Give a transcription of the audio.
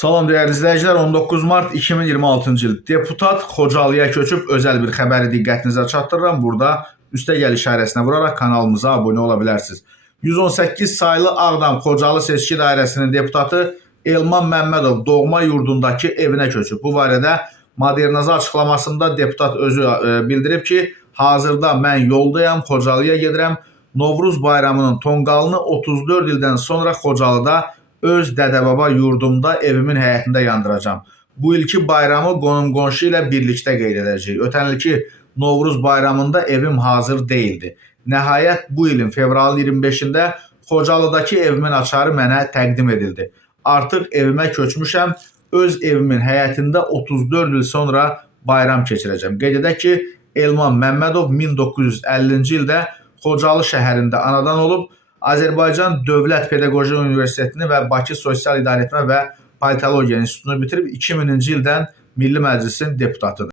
Salam dəyərli izləyicilər, 19 mart 2026-cı il deputat Xocalıya köçüb özəl bir xəbəri diqqətinizə çatdırıram. Burada üstəgəl işarəsinə vuraraq kanalımıza abunə ola bilərsiniz. 118 saylı Ağdam Xocalı seçki dairəsinin deputatı Elman Məmmədov doğma yurdundakı evinə köçüb. Bu barədə Modernaza açıqlamasında deputat özü bildirib ki, hazırda mən yoldayam, Xocalıya gedirəm. Novruz bayramının tonqalını 34 ildən sonra Xocalıda öz dədə-baba yurdumda evimin həyətində yandıracağam. Bu ilki bayramı qonum-qonşu ilə birlikdə qeyd edəcəyik. Ötən ilki Novruz bayramında evim hazır değildi. Nəhayət bu ilin fevralın 25-də Xocalıdakı evimin açarı mənə təqdim edildi. Artıq evimə köçmüşəm. Öz evimin həyətində 34 il sonra bayram keçirəcəm. Qeyd edək ki, Elman Məmmədov 1950-ci ildə Xocalı şəhərində anadan olub. Azərbaycan Dövlət Pedaqoji Universitetini və Bakı Sosial İdarəetmə və Politologiya İnstitutunu bitirib 2000-ci ildən Milli Məclisin deputatıdır.